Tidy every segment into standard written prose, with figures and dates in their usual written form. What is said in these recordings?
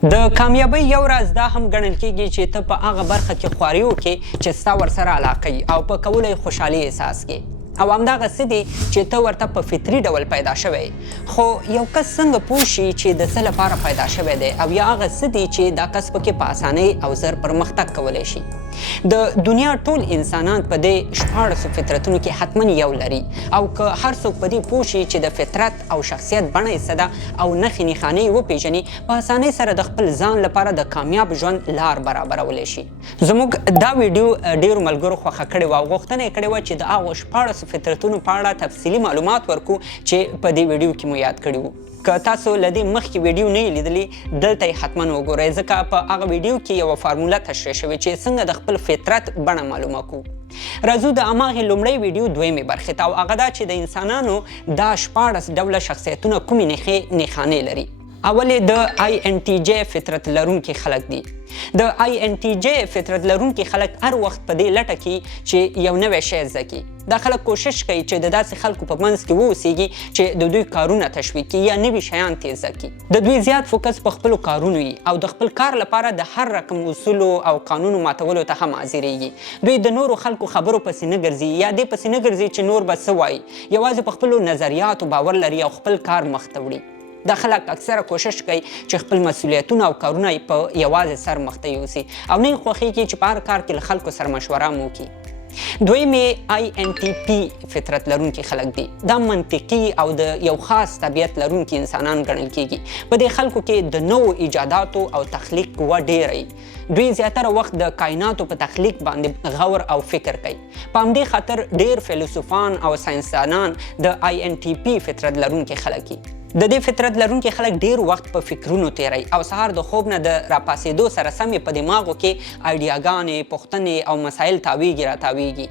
د کامیابی یو راز دا هم ګڼل کېږي چې ته په هغه برخه کې خواري وکړې چې ستا ورسره علاقه او په کولو یې خوشحالي احساس کړې او همدغه څه دي چې ته ورته په فطري ډول پیدا شوی خو یو کس څنګه پوه شي چې د څه لپاره پیدا شوی دی او یا هغه څه دي چې دا کس پکې په اسانۍ او زر پرمختګ کولی شي د دنیا ټول انسانان په دې 14 فطرتونو کې حتما یو لري او که هر څوک په دې پوه شي چې د فطرت او شخصیت بڼه یې څه ده او نښې نښانې یې وپېژني په اسانۍ سره د خپل ځان لپاره د کامیاب ژوند لار برابرولی شي. زموږ دا ویډیو ډېرو ملګرو خوښه کړې وه او غوښتنه یې کړې وه چې د هغو 14 فطرتونو په اړه تفصیلي معلومات ورکو چې په دې ویډیو کې مو یاد کړي وو. که تاسو له دې مخکې ویډیو نه یې لیدلي دلته یې حتما وګورئ ځکه په هغه ویډیو کې یوه فارموله تشریح شوې چې څنګه د خپل فطرت بڼه معلومه کړو. راځو د هماغې لومړۍ ویډیو دویمې برخې ته او هغه دا چې د انسانانو دا 14 ډوله شخصیتونه کومې نښانې لري. اول د آی ان ټي جی فطرت لرونکي خلک دي. د آی ان ټي جی فطرت لرونکي خلک هر وخت په دې لټه کې چې یو نوی شی زده کړي. دا خلک کوشش کوي چې د داسې خلکو په منځ کې واوسیږي چې د دوی کارونه تشویق کړي یا نوي شیان ترې زده کړي. د دوی زیات فوکس په خپلو کارونو وي او د خپل کار لپاره د هر رقم اصولو او قانونو ماتولو ته هم حاضرېږي. دوی د نورو خلکو خبرو پسې نه ګرځي یا دې پسې نه ګرځي چې نور به څه وایي، یوازې په خپلو نظریاتو باور لري او خپل کار مخ ته وړي. دا خلک اکثره کوشش کوي چې خپل مسؤلیتونه او کارونه یې په یوازې سر مخته یوسي او نه یې خوښېږي چې په هر کار کې له خلکو سره مشوره هم وکړي. دویمې آی ان ټي پي فطرت لرونکي خلک دي. دا منطقي او د یو خاص طبیعت لرونکي انسانان ګڼل کېږي. په دې خلکو کې د نوو ایجاداتو او تخلیق قوه ډېره وي. دوی زیاتره وخت د کائناتو په تخلیق باندې غور او فکر کوي. په همدې خاطر ډېر فیلسوفان او ساینسدانان د آی ان ټي پي فطرت لرونکي خلک دي. د دې فطرت لرونکي خلک ډیر وخت په فکرونو تیروي او سهار د خوب نه د راپاسېدو سره سم په دماغو کې آیډیاګانې، پوښتنې او مسایل تاویږي راتاویږي.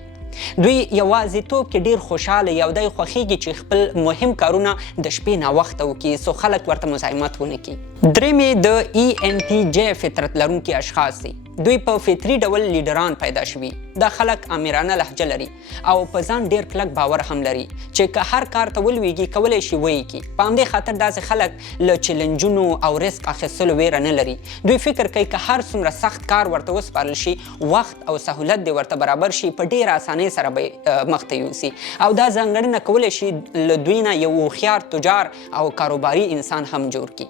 دوی یوازیتوب کې ډیر خوشحاله یو دی خوښیږي چې خپل مهم کارونه د شپې ناوخته وکړي څو خلک ورته مزاحمت ونه کړي. درېیمې د ای ان ټي جی فطرت لرونکي اشخاص دي. دوی په فطري ډول لیډران پیدا شوي. دا خلک آمرانه لهجه لري او په ځان ډیر کلک باور هم لري چې که هر کار ته ولویږي کولی شي ویې کړي. په همدې خاطر داسې خلک له چیلنجونو او رسک اخیستلو ویره نه لري. دوی فکر کوي که هر څومره سخت کار ورته وسپارل شي وخت او سهولت دې ورته برابر شي په ډیره اسانۍ سره به مخته یوسي او دا ځانګړنه کولی شي له دوی نه یو هوښیار تجار او کاروباري انسان هم جوړ کړي.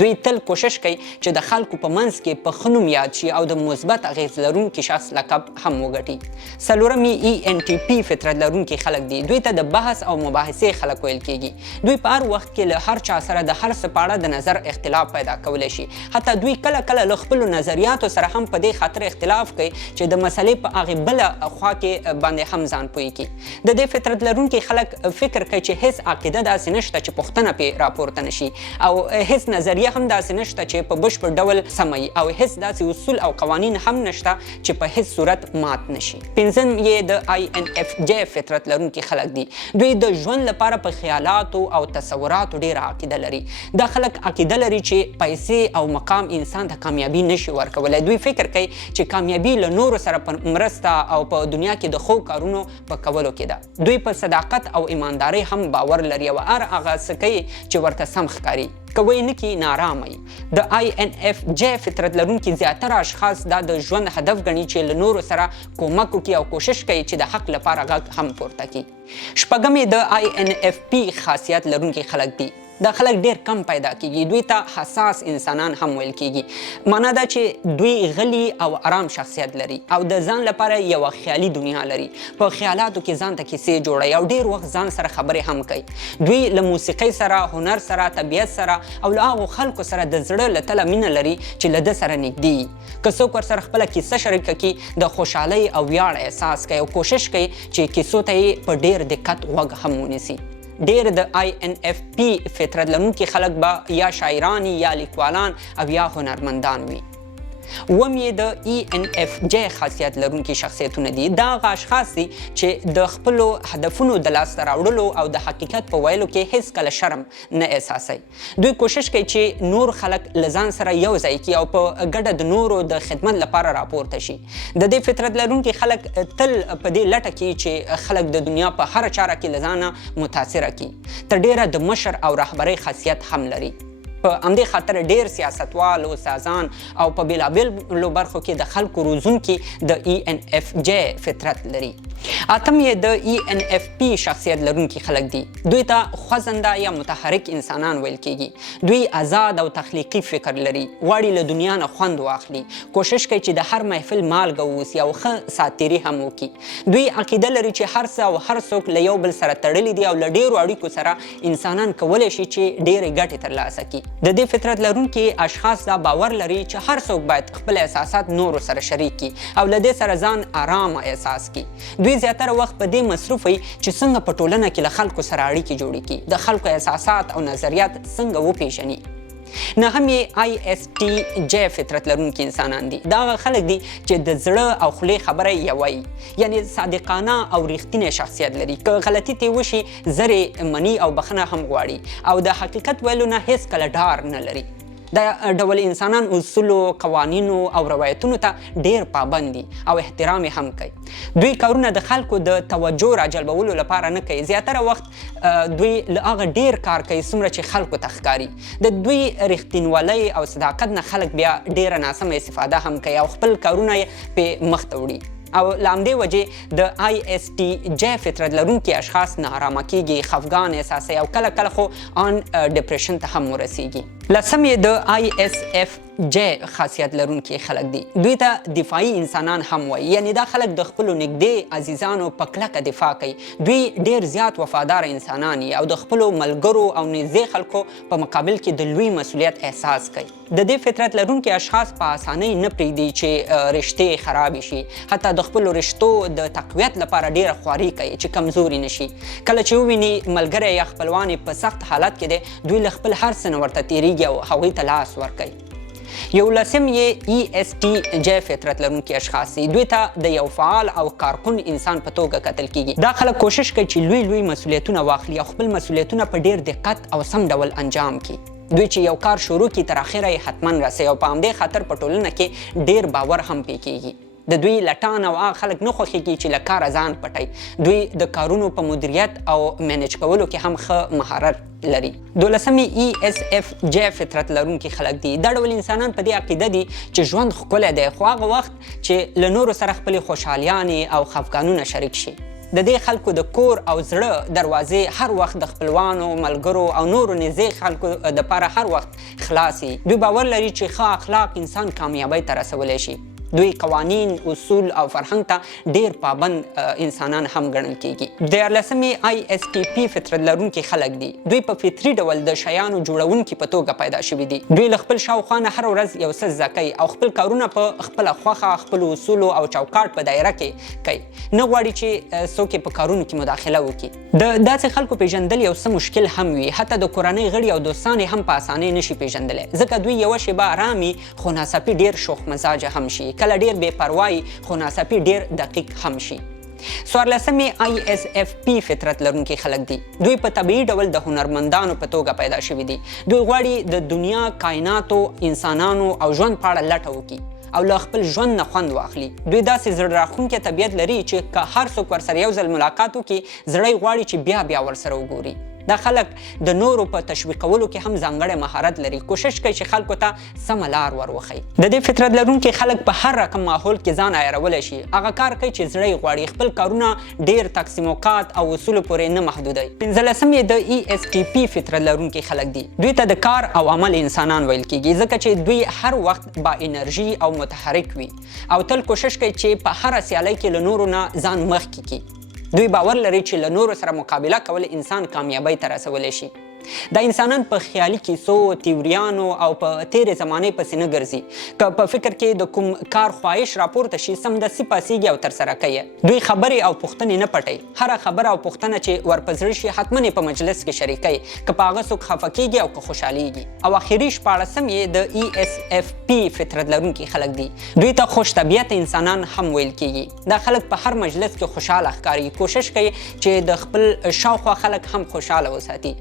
دوی تل کوشش کوي چې د خلکو په منځ کې په ښه نوم یاد شي او د مثبت اغېز لرونکي شخص لقب هم وګټي. څلورمې ای ان ټي پي فطرت لرونکي خلک دي. دوی ته د بحث او مباحثې خلک ویل کېږي. دوی په هر وخت کې له هر چا سره د هر څه په اړه د نظر اختلاف پیدا کولی شي. حتی دوی کله کله له خپلو نظریاتو سره هم په دې خاطر اختلاف کوي چې د مسلې په هغې بله خوا کې باندې هم ځان پوه کړي. د دې فطرت لرونکي خلک فکر کوي چې هیڅ عقیده داسې نشته چې پوښتنه پرې راپورته نه شي او هیڅ نظریه هم داسې نشته چې په بشپړ ډول سمه وي او هیڅ داسې اصول او قوانین هم نشته چې په هیڅ صورت مات نشي. پنځم یې د آی ان اف جی فطرت لرونکي خلک دي. دوی د ژوند لپاره په خیالاتو او تصوراتو ډېره عقیده لري. دا خلک عقیده لري چې پیسې او مقام انسان ته کامیابي نشي ورکولی. دوی فکر کوي چې کامیابي له نورو سره په مرسته او په دنیا کې د ښو کارونو په کولو کې ده. دوی په صداقت او ایماندارۍ هم باور لري او هر هغه څه کوي چې ورته سم ښکاري. که وی نه کړي نارامه وي. د آی ان اف جی فطرت لرونکي زیاتره اشخاص دا د ژوند هدف ګڼي چې له نورو سره کومک وکړي او کوشش کوي چې د حق لپاره غږ هم پورته کړي. شپږمې د آی ان اف پي خاصیت لرونکي خلک دي. دا خلک ډیر کم پیدا کیږي. دوی ته حساس انسانان هم ویل کیږي. معنا دا چې دوی غلی او آرام شخصیت لري او د ځان لپاره یوه خیالي دنیا لري. په خیالاتو کې ځان ته کیسې جوړوي او ډیر وخت ځان سره خبرې هم کوي. دوی له موسیقۍ سره، هنر سره، طبیعت سره او له هغو خلکو سره د زړه له تله مینه لري چې له ده سره نږدې. که څوک ورسره خپله کیسه شریکه کړي د خوشحالۍ او ویاړ احساس کوي او کوشش کوي چې کیسو ته یې په ډیر دقت غوږ هم ونیسي. ډیر د آی ان اف پي فطرت لرونکي خلک به یا شاعران یا لیکوالان او یا هنرمندان وي. اووم یې د ای ان اف جی خاصیت لرونکي شخصیتونه دي. دا هغه اشخاص دي چې د خپلو هدفونو د لاسته راوړلو او د حقیقت په ویلو کې هیڅ کله شرم نه احساسوي. دوی کوشش کوي چې نور خلک له ځان سره یو ځای کړي او په ګډه د نورو د خدمت لپاره راپورته شي. د دې فطرت لرونکي خلک تل په دې لټه کې چې خلک د دنیا په هره چاره کې له ځانه متاثره کړي. تر ډیره د مشر او رهبرۍ خاصیت هم لري. په همدې خاطر ډیر سیاستوال، استادان او په بېلابېلو برخو کې د خلکو روزونکي د ENFJ فطرت لري. اتم یې د ENFP شخصیت لرونکي خلک دي. دوی ته خوځنده یا متحرک انسانان ویل کیږي. دوی آزاد او تخلیقي فکر لري، غواړي له دنیا نه خوند واخلي، کوشش کوي چې د هر محفل مالګه واوسي او ښه ساتیري هم وکړي. دوی عقیده لري چې هر څه او هر څوک له یو بل سره تړلي دي او له ډیرو اړیکو سره انسانان کولی شي چې ډیرې ګټې ترلاسه کړي. د دې فطرت لرونکي اشخاص دا باور لري چې هر څوک باید خپل احساسات نورو سره شریک کړي او له دې سره ځان آرام احساس کړي. دوی زیاتره وخت په دې مصروف وي چې څنګه په ټولنه کې له خلکو سره اړیکې جوړې کړي، د خلکو احساسات او نظریات څنګه وپیژني. نهم یې ISTJ فطرت لرونکي انسانان دي. دا هغه خلک دي چې د زړه او خولې خبره یوه یعنی صادقانه او ریښتینی شخصیت لري. که غلطي ترې وشي زر یې مني او بخښنه هم غواړي او د حقیقت ویلو نه هیڅکله ډار نه لري. دا ډول انسانان اصولو، قوانینو او روایتونو ته ډیر پابند دي او احترام هم کوي. دوی کارونه د خلکو د توجه راجلبولو لپاره نه کوي. زیاتره وخت دوی له هغه ډیر کار کوي څومره چې خلکو ته ښکاري. د دوی رښتینولۍ او صداقت نه خلک بیا ډیره ناسمه استفاده هم کوي او خپل کارونه یې پې مخته وړي. او له همدې وجې د ISTJ فطرت لرونکي اشخاص ناارامه کیږي، خفګان احساسوي او کله کله خو آن ډپریشن ته هم ورسیږي. لسم یې د ISFJ خاصیت لرونکي خلک دي. دوی ته دفاعي انسانان هم وایي، یعنی دا خلک د خپلو نږدې عزیزانو په کلکه دفاع کوي. دوی ډیر زیات وفادار انسانان دي او د خپلو ملګرو او نږدې خلکو په مقابل کې د لوی مسؤلیت احساس کوي. د دې فطرت لرونکي اشخاص په اسانۍ نه پرېږدي چې رشتې خرابې شي. حتی د خپلو رشتو د تقویت لپاره ډیره خواري کوي چې کمزوري نشي. کله چې وویني ملګری یا خپلوان په سخت حالت کې دی، دوی له خپل هر څه نه ورته تېرېږي او هغوی ته لاس ورکوي. 11 یې ESTJ فطرت لرونکي اشخاص دي. دوی ته د یو فعال او کارکون انسان په توګه کتل کیږي. دا خلک کوشش کوي چې لوی مسؤلیتونه واخلي او خپل مسؤلیتونه په ډیر دقت او سم ډول انجام کړي. دوی چې یو کار شروع کړي تر اخره یې حتما رسوي او په همدې خاطر په ټولنه کې ډیر باور هم پې کیږي. د دوی لټان او هغه خلک نه خوښیږي چې له کاره ځان پټوي. دوی د کارونو په مدیریت او مینج کولو کې هم ښه مهارت لري. 12 ESFJ فطرت لرونکي خلک دي. دا ډول انسانان په دې عقیده دي چې ژوند ښکلی دی، خو هغه وخت چې له نورو سره خپلې خوشحالیانې او خفګانونه شریک شي. د دې خلکو د کور او زړه دروازې هر وخت د خپلوانو، ملګرو او نورو نږدې خلکو دپاره هر وخت خلاصي. دوی باور لري چې ښه اخلاق انسان کامیابۍ ته رسولی شي. دوی قوانین، اصول او فرهنګ ته ډیر پابند انسانان هم ګڼل کیږي. 14 ISTP فطرت لرونکي خلک دي. دوی په فطري ډول د شیانو جوړونکي په توګه پیدا شوي دي. دوی له خپل شاوخوا نه هر ورځ یو څه زده کوي او خپل کارونه په خپله خوښه خپلو اصولو او چوکاټ په دایره کې کوي. نه غواړي چې څوک په کارونو کې مداخله وکړي. د داسې خلکو پیژندل یو څه مشکل هم وي. حتی د کورنۍ غړي او دوستان هم په اسانۍ نشي پیژندلی، ځکه دوی یوه شیبه ارامي خو ناڅاپي ډیر شوخ مزاجه هم شي. کله ډیر بې پروایي خو ناڅاپي ډیر دقیق هم شي. 14 ISFP فطرت لرونکي خلک دي. دوی په طبیعي ډول د هنرمندانو په توګه پیدا شوي دي. دوی غواړي د دنیا، کائناتو، انسانانو او ژوند په اړه لټه وکړي او له خپل ژوند نه خوند واخلي. دوی داسې زړه راښکونکی طبیعت لري چې که هر څوک ورسره یو ځل ملاقات وکړي، زړه یې غواړي چې بیا ورسره وګوري. دا خلک د نورو په تشویقولو کې هم ځانګړی مهارت لري. کوشش کوي چې خلکو ته سمه لار ور وښیي. د دې فطرت لرونکي خلک په هر رقم ماحول کې ځان عیارولی شي. هغه کار کوي چې زړه یې غواړي. خپل کارونه ډیر تقسیم اوقات او اصولو پورې نه محدودوي. 15 یې د ESTP فطرت لرونکي خلک دي. دوی ته د کار او عمل انسانان ویل کیږي، ځکه چې دوی هر وخت با انرژي او متحرک وي او تل کوشش کوي چې په هره سیالۍ کې له نورو نه ځان مخکې کړي. دوی باور لري چې له نورو سره مقابله کول انسان کامیابۍ ته رسولی شي. دا انسانان په خیالي کیسو، تیوریانو او په تیرې زمانې پسې نه ګرځي. که په فکر کې د کوم کار خواهش راپورته شي، سمدستي پاڅېږي او ترسره کوي. دوی خبرې او پوښتنې نه پټوي. هره خبره او پوښتنه چې ورپه زړه شي حتما یې په مجلس کې شریکوي، که په هغه څوک خفه کیږي او که خوشحالیږي. او اخري 14 یې د ESFP فطرت لرونکي خلک دي. دوی ته خوش طبیعت انسانان هم ویل کیږي. دا خلک په هر مجلس کې خوشحاله ښکاري. کوشش کوي چې د خپل شاوخوا خلک هم خوشحاله وساتي.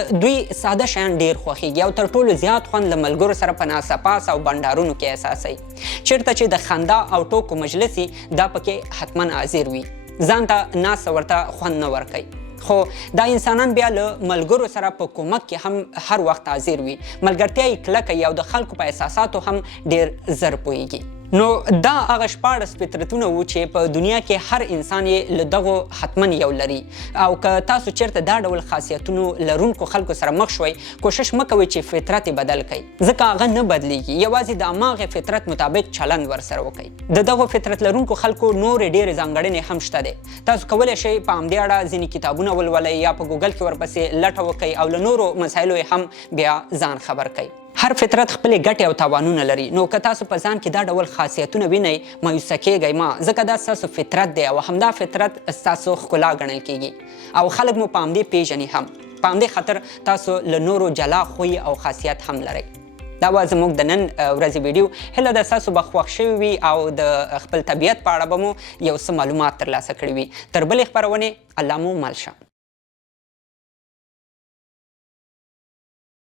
دوی ساده شیان ډیر خوښیږي او تر ټولو زیات خوند له ملګرو سره په ناسته پاسته او بنډارونو کې احساسوي. چیرته چې د خندا او ټوکو مجلس دا پکې حتما حاضر وي. ځان ته ناسته ورته خوند نه ورکوي. خو دا انسانان بیا له ملګرو سره په کومک کې هم هر وخت حاضر وي، ملګرتیا یې کلکه وي او د خلکو په احساساتو هم ډېر زر پوهیږي. نو دا هغه 14 فطرتونه وو چې په دنیا کې هر انسان یې له دغو حتما یو لري. او که تاسو چیرته دا ډول خاصیتونو لرونکو خلکو سره مخ شوئ، کوشش مه کوئ چې فطرت یې بدل کړئ، ځکه هغه نه بدلیږي. یوازې د هماغې فطرت مطابق چلند ورسره وکړئ. د دغو فطرت لرونکو خلکو نورې ډېرې ځانګړنې هم شته دی. تاسو کولی شئ په همدې اړه ځینې کتابونه ولولئ یا په ګوګل کې ورپسې لټه وکړئ او له نورو مسایلو یې هم بیا ځان خبر کړئ. هر فطرت خپلې ګټې او تاوانونه لري. نو که تاسو په ځان کې دا ډول خاصیتونه وینئ، مایوسه کیږئ مه، ځکه دا ستاسو فطرت دی او همدا فطرت ستاسو ښکلا ګڼل کیږي او خلک مو په همدې پیژني هم. په همدې خاطر تاسو له نورو جلا خوی او خاصیت هم لرئ. دا وه زموږ د نن ورځې ویډیو. هیله ده ستاسو به خوښ شوي وي او د خپل طبیعت په اړه به مو یو څه معلومات ترلاسه کړي وي. تر بلې خپرونې الله مو مل شه.